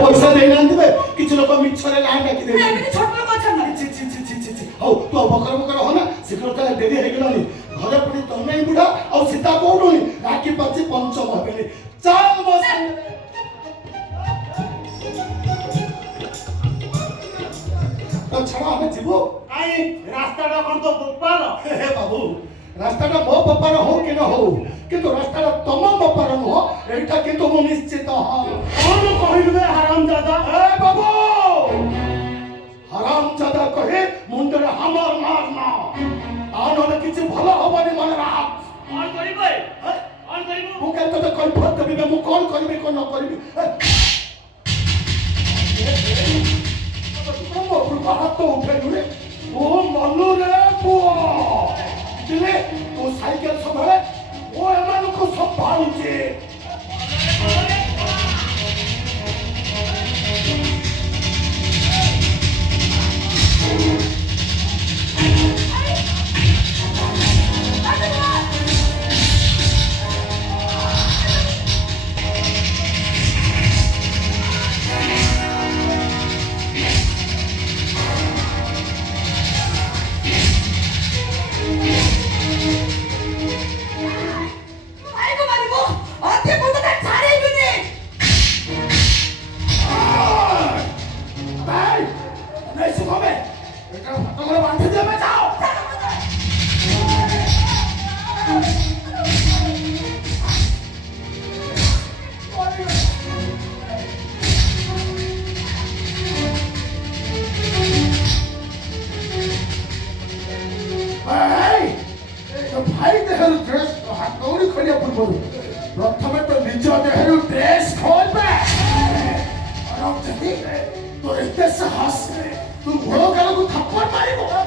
पैसा देना दिबे किछ लोक मिछरे लाइन डाकी दे एमिति छोट लोक अछन ना छि छि छि छि छि हौ तू बकर हो ना शीघ्र त डेरी हे गेलनी घरे पड़ी तनै बुढा और सीता कोडुनी राखी पाछि पंचम हेबेली चल बस तो छड़ा हमें जीवो आई रास्ताटा कोन तो बप्पार हे बाबू रास्ताटा मो बप्पार हो कि न हो किंतु रास्ताटा तम बप्पार नो एटा किंतु मो निश्चित हां कोन कहिलबे हरामजादा ए बाबू हरामजादा कहे मुंडरे हमर मारना आनले किछ भलो होबनी मन राख कोन करिबे कोन करिबो मु के तो कोन फट देबे मु कोन करबे कोन न करबे हाथ तो उठे रे ओ मनु रे पुआ दिले ओ साइकेल संभाले ओ एमान को संभालुचे प्रथम तो निज देहरु ड्रेस खोलबे और जदी तो एते साहस तू घोड़ गाल को थप्पड़ मारिबो